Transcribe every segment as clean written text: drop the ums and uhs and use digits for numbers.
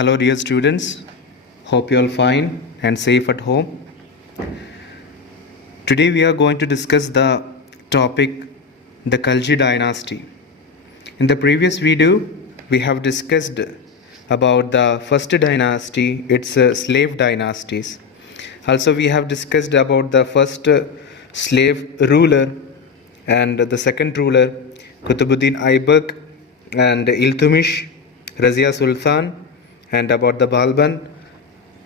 Hello dear students, hope you all fine and safe at home. Today we are going to discuss the topic the Khalji Dynasty. In the previous video we have discussed about the first dynasty, its slave dynasties. Also we have discussed about the first slave ruler and the second ruler Qutbuddin Aibak and Iltutmish, Razia Sultan, and about the Balban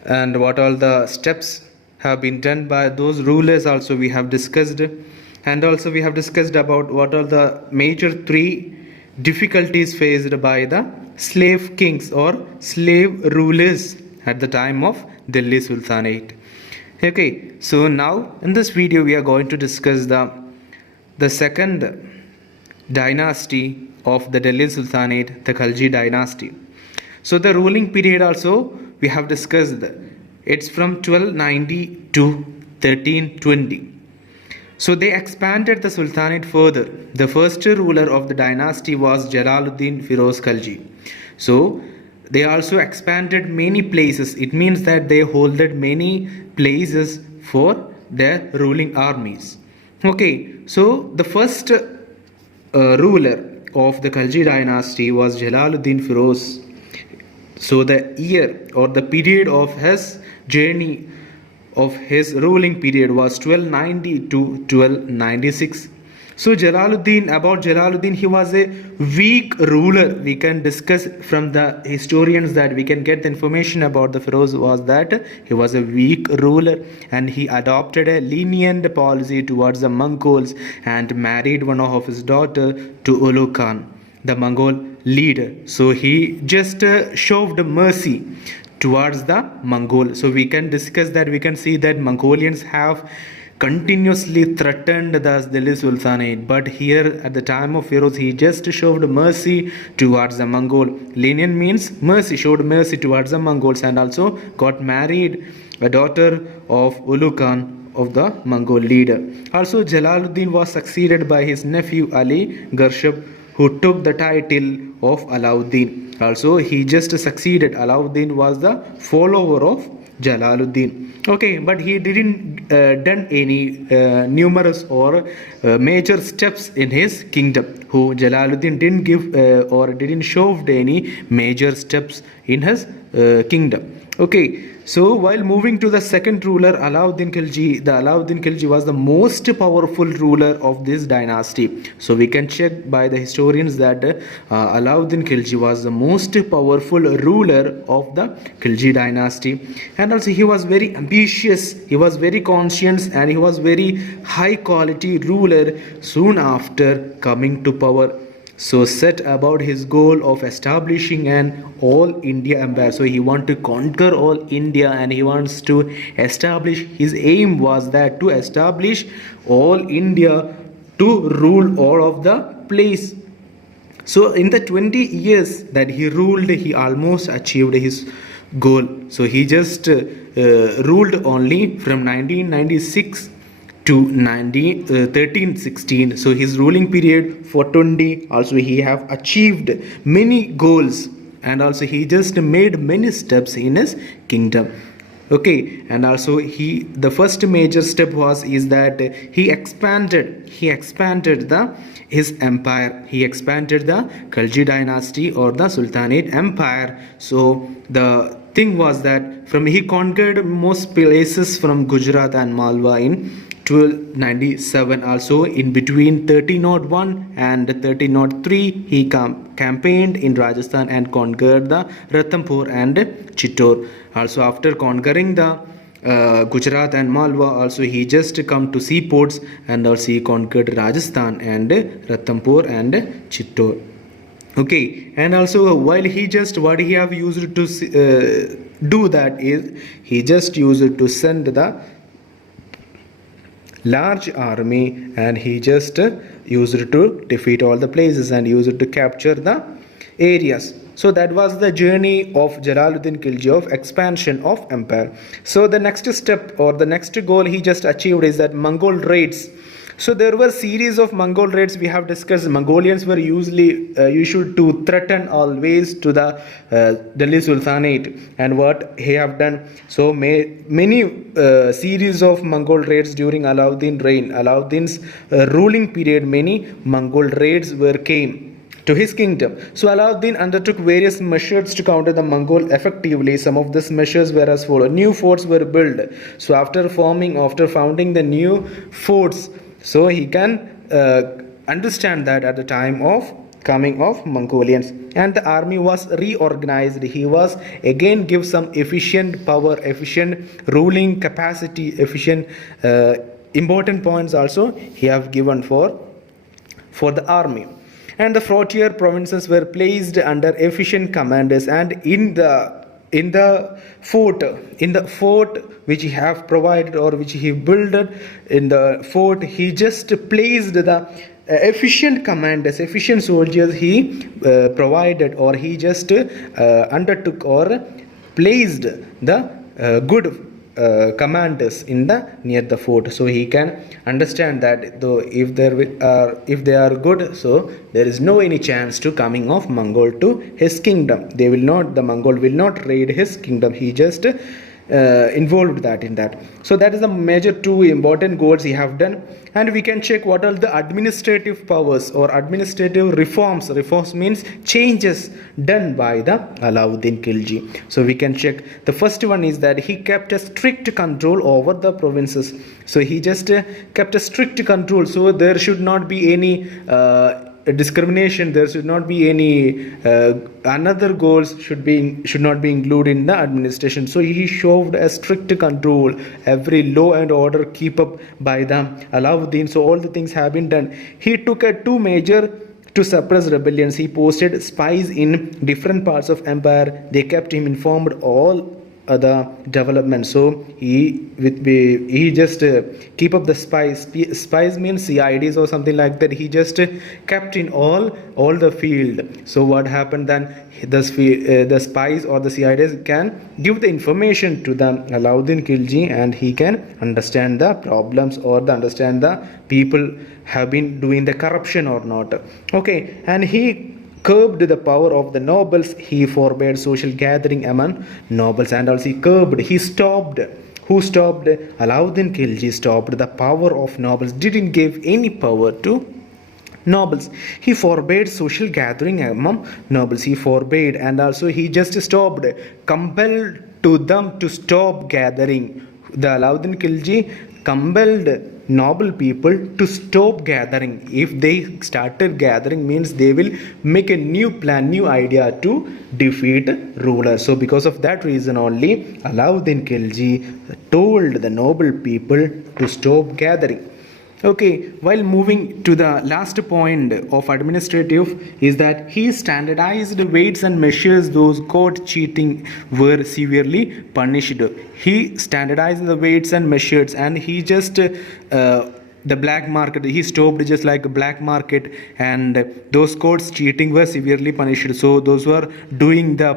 and what all the steps have been done by those rulers also we have discussed, and also we have discussed about what are the major three difficulties faced by the slave kings or slave rulers at the time of Delhi Sultanate. Okay, so now in this video we are going to discuss the second dynasty of the Delhi Sultanate, the Khalji Dynasty. So the ruling period also we have discussed. It's from 1290 to 1320. So they expanded the Sultanate further. The first ruler of the dynasty was Jalaluddin Firoz Khalji. So they also expanded many places. It means that they holded many places for their ruling armies. Okay, so the first ruler of the Khalji dynasty was Jalaluddin Firoz. So the year or the period of his journey of his ruling period was 1290 to 1296. So about Jalaluddin, he was a weak ruler. We can discuss from the historians that we can get the information about the Firoz was that he was a weak ruler and he adopted a lenient policy towards the Mongols and married one of his daughter to Ulu Khan, the Mongol leader. So he just showed mercy towards the Mongol. So we can discuss that, we can see that Mongolians have continuously threatened the Delhi Sultanate, but here at the time of Firoz he just showed mercy towards the Mongol. Lenient means mercy, showed mercy towards the Mongols, and also got married a daughter of Ulu Khan of the Mongol leader. Also Jalaluddin was succeeded by his nephew Ali Garshab, who took the title of Alauddin. Also he just succeeded. Alauddin was the follower of Jalaluddin. Okay, but he didn't done any numerous or major steps in his kingdom. Who Jalaluddin didn't give or didn't show any major steps in his kingdom. Okay, so while moving to the second ruler, Alauddin Khilji, the Alauddin Khilji was the most powerful ruler of this dynasty. So we can check by the historians that Alauddin Khilji was the most powerful ruler of the Khilji dynasty, and also he was very ambitious, he was very conscious, and he was very high quality ruler soon after coming to power. So set about his goal of establishing an all India empire. So he wants to conquer all India and he wants to establish, his aim was that to establish all India, to rule all of the place. So in the 20 years that he ruled, he almost achieved his goal. So he just ruled only from 1996 to 1316. So his ruling period for 20, also he have achieved many goals, and also he just made many steps in his kingdom. Okay, and also the first major step is that he expanded his empire. He expanded the Khalji dynasty or the Sultanate empire. So the thing was that he conquered most places from Gujarat and Malwa in 1297. Also in between 1301 and 1303 he campaigned in Rajasthan and conquered the Ranthambore and Chittor. Also after conquering the Gujarat and Malwa, also he just come to seaports and also he conquered Rajasthan and Ranthambore and Chittor. Okay, and also while he just what he have used to do that is he just used to send the large army, and he just used to defeat all the places and used to capture the areas. So that was the journey of Jalaluddin Khilji of expansion of empire. So the next step or the next goal he just achieved is that Mongol Raids. So there were series of Mongol raids. We have discussed Mongolians were usually used to threaten always to the Delhi Sultanate, and what he have done. So many series of Mongol raids during Alauddin reign, Alauddin's ruling period. Many Mongol raids were came to his kingdom. So Alauddin undertook various measures to counter the Mongol effectively. Some of these measures were as follows. New forts were built. So after founding the new forts, so he can understand that at the time of coming of Mongolians, and the army was reorganized. He was again give some efficient power, efficient ruling capacity, efficient important points also he have given for the army. And the frontier provinces were placed under efficient commanders, and in the fort which he have provided, or which he built in the fort, he just placed the efficient commanders, efficient soldiers he provided, or he just undertook or placed the good commanders in the near the fort. So he can understand that though if they are good, so there is no any chance to coming of Mongol to his kingdom. The Mongol will not raid his kingdom. He just involved that in that. So that is the major two important goals he have done. And we can check what are the administrative powers or administrative reforms. Reforms means changes done by the Alauddin Khilji. So we can check. The first one is that he kept a strict control over the provinces. So he just kept a strict control. So there should not be any discrimination. There should not be any another goals should not be included in the administration. So he showed a strict control. Every law and order keep up by the Alauddin. So all the things have been done. He took a two major to suppress rebellions. He posted spies in different parts of empire. They kept him informed all the development. So he just keep up the spies. Spies means CIDs or something like that. He just kept in all the field. So what happened then? The spies or the CIDs can give the information to the Alauddin Khilji, and he can understand the problems or understand the people have been doing the corruption or not. Okay, and he curbed the power of the nobles. He forbade social gathering among nobles, and also he stopped. Who stopped? Alauddin Khilji stopped the power of nobles, didn't give any power to nobles. He forbade social gathering among nobles. He forbade, and also he just stopped, compelled to them to stop gathering. The Alauddin Khilji compelled noble people to stop gathering. If they started gathering, means they will make a new plan, new idea to defeat rulers. So because of that reason only, Alauddin Khilji told the noble people to stop gathering. Okay, while moving to the last point of administrative is that he standardized weights and measures. Those caught cheating were severely punished. He standardized the weights and measures, and he just the black market, he stopped just like a black market, and those courts cheating were severely punished. So those who are doing the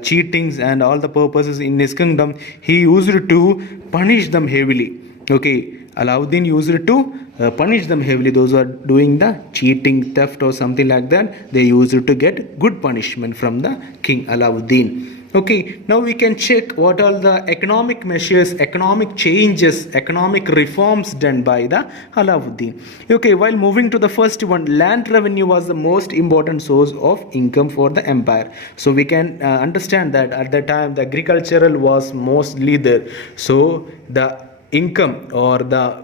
cheatings and all the purposes in his kingdom, he used to punish them heavily. Okay, Alauddin used to punish them heavily. Those who are doing the cheating, theft or something like that, they used to get good punishment from the King Alauddin. Okay, now we can check what are the economic measures, economic changes, economic reforms done by the Alauddin. Okay, while moving to the first one, land revenue was the most important source of income for the empire. So we can understand that at the time the agricultural was mostly there. So the income or the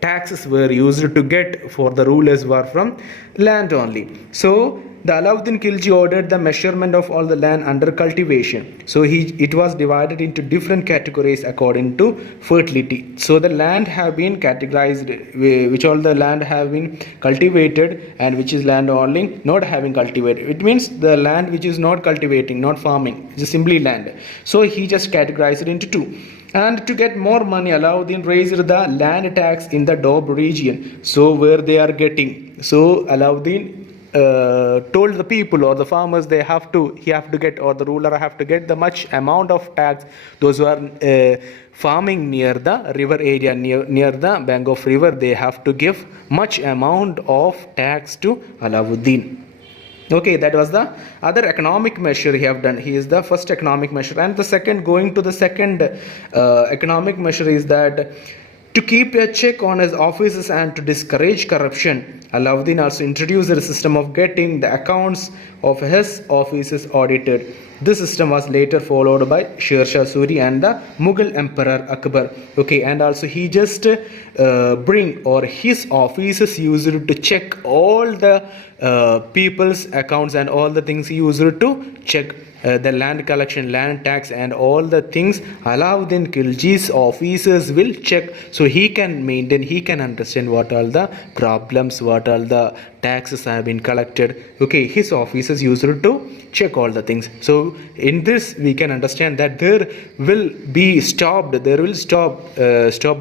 taxes were used to get for the rulers were from land only. So the Alauddin Khilji ordered the measurement of all the land under cultivation. So it was divided into different categories according to fertility. So the land have been categorized, which all the land have been cultivated and which is land only not having cultivated. It means the land which is not cultivating, not farming, it is simply land. So he just categorized it into two. And to get more money, Alauddin raised the land tax in the Doab region. So where they are getting. So Alauddin told the people or the farmers he have to get, or the ruler have to get the much amount of tax. Those who are farming near the river area, near the bank of river, they have to give much amount of tax to Alauddin. Okay, that was the other economic measure he have done. He is the first economic measure. And the second, going to the second economic measure, is that to keep a check on his offices and to discourage corruption, Alauddin also introduced a system of getting the accounts of his offices audited. This system was later followed by Sher Shah Suri and the Mughal Emperor Akbar. Okay, and also he just his offices used to check all the people's accounts and all the things. He used to check the land collection, land tax, and all the things. Alauddin Khilji's officers will check, so he can maintain, he can understand what all the problems, what all the taxes have been collected. Okay, his officers used to check all the things. So in this we can understand that there will be stopped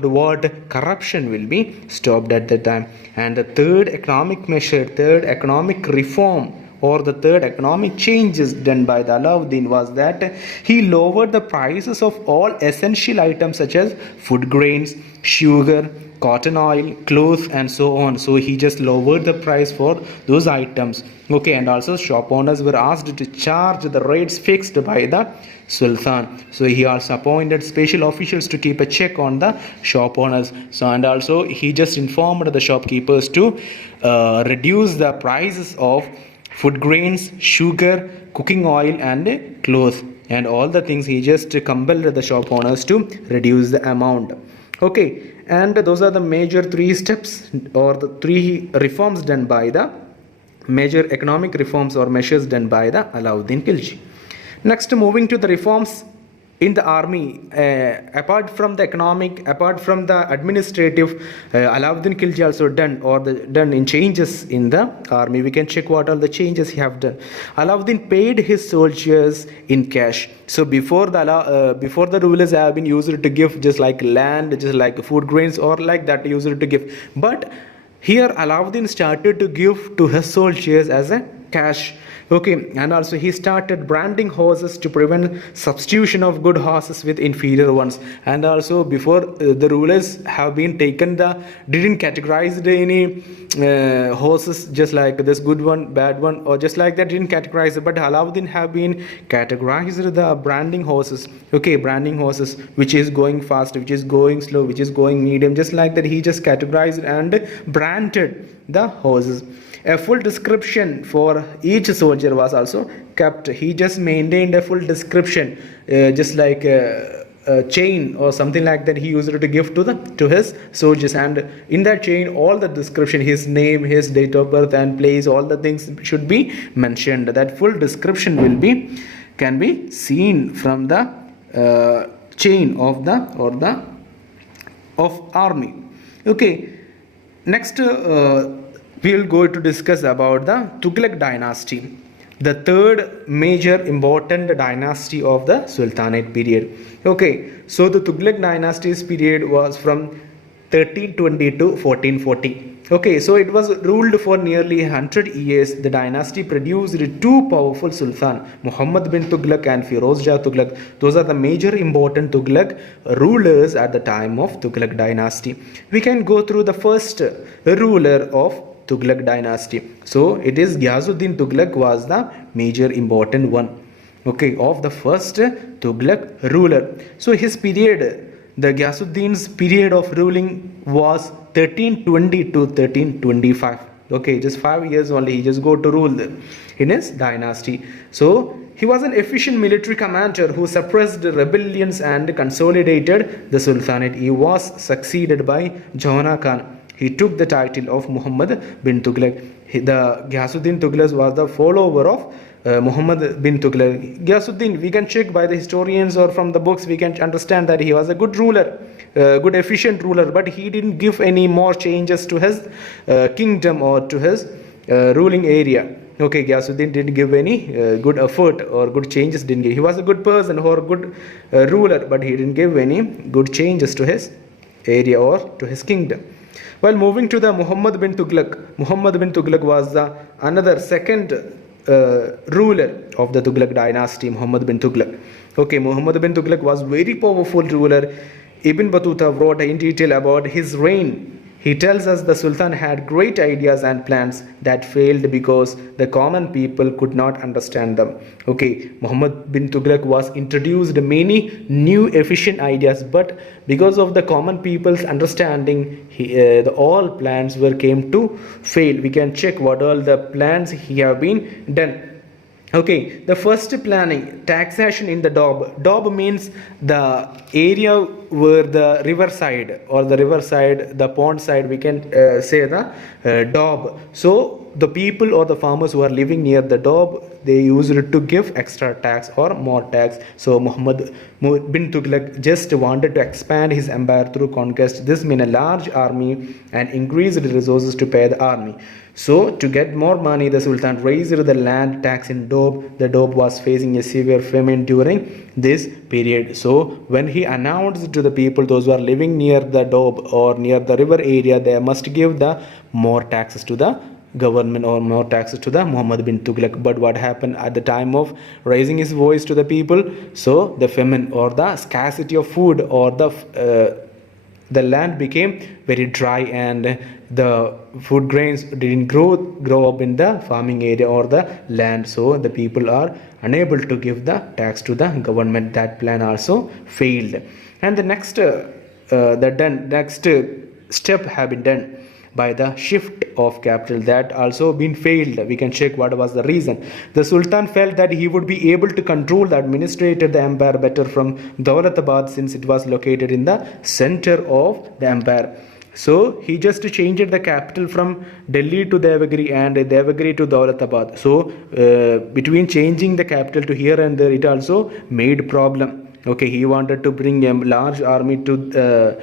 what corruption will be stopped at that time. And the third economic measure, third economic reform, or the third economic changes done by the Alauddin was that he lowered the prices of all essential items such as food grains, sugar, cotton oil, clothes, and so on. So he just lowered the price for those items. Okay, and also shop owners were asked to charge the rates fixed by the Sultan. So he also appointed special officials to keep a check on the shop owners. So, and also he just informed the shopkeepers to reduce the prices of food grains, sugar, cooking oil, and clothes, and all the things. He just compelled the shop owners to reduce the amount. Okay, and those are the major three steps or the three reforms done by the major economic reforms or measures done by the Alauddin Khilji. Next, moving to the reforms in the army, apart from the economic, apart from the administrative, Alauddin Khilji also done in changes in the army. We can check what all the changes he have done. Alauddin paid his soldiers in cash. So before the rulers have been used to give just like land, just like food grains, or like that used to give. But here Alauddin started to give to his soldiers as a cash. Okay, and also he started branding horses to prevent substitution of good horses with inferior ones. And also before the rulers have been taken didn't categorize any horses just like this good one, bad one, or just like that, didn't categorize it. But Alauddin have been categorized the branding horses. Okay, branding horses, which is going fast, which is going slow, which is going medium, just like that. He just categorized and branded the horses. A full description for each soldier was also kept. He just maintained a full description, just like a chain or something like that. He used to give to his soldiers, and in that chain all the description, his name, his date of birth and place, all the things should be mentioned. That full description can be seen from the chain of army. Okay, next we will go to discuss about the Tughlaq dynasty, the third major important dynasty of the Sultanate period. Okay, so the Tughlaq dynasty's period was from 1320 to 1440. Okay, so it was ruled for nearly 100 years. The dynasty produced two powerful sultan, Muhammad bin Tughlaq and Firoz Shah Tughlaq. Those are the major important Tughlaq rulers at the time of Tughlaq dynasty. We can go through the first ruler of Tughlaq dynasty. So it is Ghiyasuddin Tughlaq was the major important one, okay, of the first Tughlaq ruler. So his period, the Ghiyasuddin's period of ruling was 1320 to 1325. Okay, just 5 years only he just go to rule in his dynasty. So he was an efficient military commander who suppressed rebellions and consolidated the Sultanate. He was succeeded by Jahanah Khan. He took the title of Muhammad bin Tughlaq. The Ghiyasuddin Tughlaq was the follower of Muhammad bin Tughlaq. Ghiyasuddin, we can check by the historians or from the books, we can understand that he was a good ruler, good efficient ruler, but he didn't give any more changes to his kingdom or to his ruling area. Okay, Ghiyasuddin didn't give any good effort or good changes. Didn't give. He was a good person or good ruler, but he didn't give any good changes to his area or to his kingdom. While moving to the Muhammad bin Tughlaq was the another second ruler of the Tughlaq dynasty, Muhammad bin Tughlaq. Okay, Muhammad bin Tughlaq was very powerful ruler. Ibn Battuta wrote in detail about his reign. He tells us the Sultan had great ideas and plans that failed because the common people could not understand them. Okay, Muhammad bin Tughlaq was introduced many new efficient ideas, but because of the common people's understanding, all plans came to fail. We can check what all the plans he have been done. Okay, the first planning, taxation in the Doab. Doab means the area where the riverside or the pond side, we can say the Doab. So the people or the farmers who are living near the Doab, they used to give extra tax or more tax. So Muhammad bin Tughlaq just wanted to expand his empire through conquest. This meant a large army and increased resources to pay the army. So to get more money, the Sultan raised the land tax in Doab. The Doab was facing a severe famine during this period. So when he announced to the people, those who are living near the Doab or near the river area, they must give the more taxes to the government or more taxes to the Muhammad bin Tughlaq. But what happened at the time of raising his voice to the people? So the famine or the scarcity of food or the land became very dry and the food grains didn't grow up in the farming area or the land. So the people are unable to give the tax to the government. That plan also failed. And the next step have been done by the shift of capital, that also been failed. We can check what was the reason. The Sultan felt that he would be able to control the administrator the empire better from Daulatabad, since it was located in the center of the empire. So he just changed the capital from Delhi to Devagiri and Devagiri to Daulatabad. So between changing the capital to here and there, it also made problem. Okay, he wanted to bring a large army to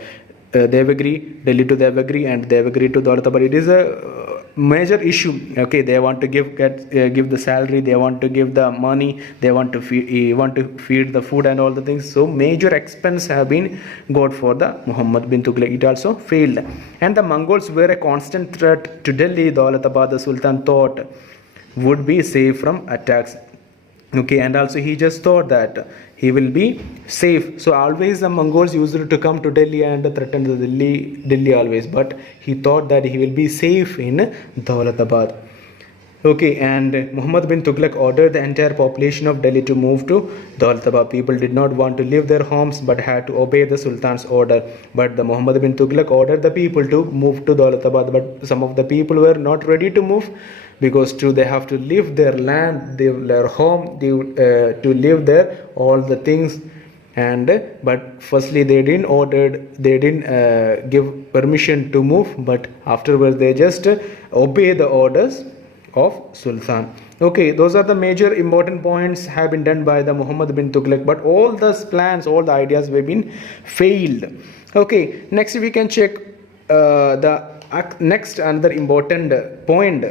Devagiri, Delhi to Devagiri and Devagiri to Daulatabad. It is a major issue. Okay, they want to give the salary, they want to give the money, they want to feed the food and all the things. So major expense have been got for the Muhammad bin Tughlaq. It also failed. And the Mongols were a constant threat to Delhi. Daulatabad, the Sultan thought, would be safe from attacks. Okay, and also he just thought that he will be safe. So always the Mongols used to come to Delhi and threaten the Delhi always, but he thought that he will be safe in Daulatabad. Okay, and Muhammad bin Tughlaq ordered the entire population of Delhi to move to Daulatabad. People did not want to leave their homes but had to obey the Sultan's order. But the Muhammad bin Tughlaq ordered the people to move to Daulatabad, but some of the people were not ready to move, because they have to leave their land, their home, to live there, all the things. And but firstly they didn't give permission to move, but afterwards they just obey the orders of Sultan. Okay, those are the major important points have been done by the Muhammad bin Tughlaq, but all the plans, all the ideas have been failed. Okay, next we can check the next another important point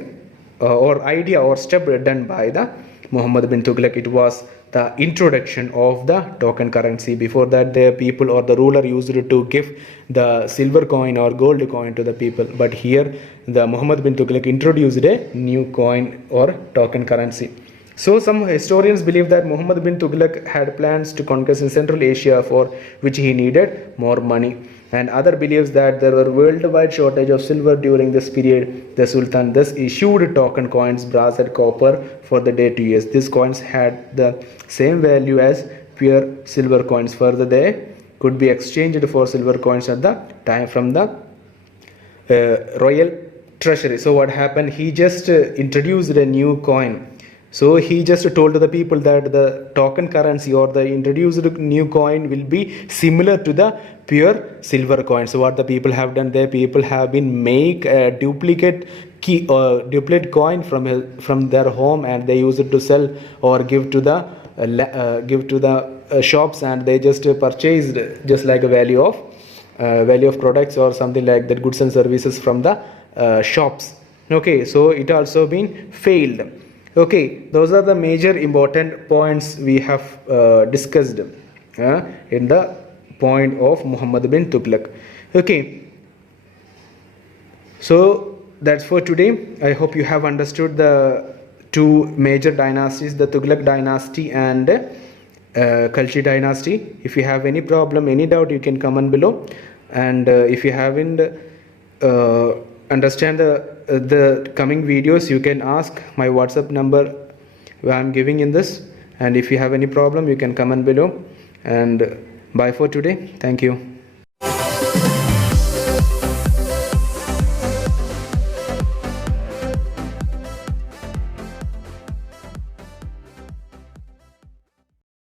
or idea or step done by the Muhammad bin Tughlaq. It was the introduction of the token currency. Before that, the people or the ruler used to give the silver coin or gold coin to the people, but here the Muhammad bin Tughlaq introduced a new coin or token currency. So some historians believe that Muhammad bin Tughlaq had plans to conquest in Central Asia, for which he needed more money. And other believes that there were worldwide shortage of silver during this period. The Sultan thus issued token coins, brass and copper, for the day to use. These coins had the same value as pure silver coins. Further, they could be exchanged for silver coins at the time from the royal treasury. So what happened? He just introduced a new coin. So he just told the people that the token currency or the introduced new coin will be similar to the pure silver coin. So what the people have done, the people have been make a duplicate coin from their home, and they use it to sell or give to the shops, and they just purchased just like a value of products or something like that, goods and services from the shops. Okay, so it also been failed. Okay, those are the major important points we have discussed in the point of Muhammad bin Tughlaq. Okay, So that's for today. I hope you have understood the two major dynasties, the Tughlaq dynasty and Khalji dynasty. If you have any problem, any doubt, you can comment below. And if you haven't understand the coming videos, you can ask my WhatsApp number I'm giving in this. And if you have any problem, you can comment below. And bye for today. Thank you.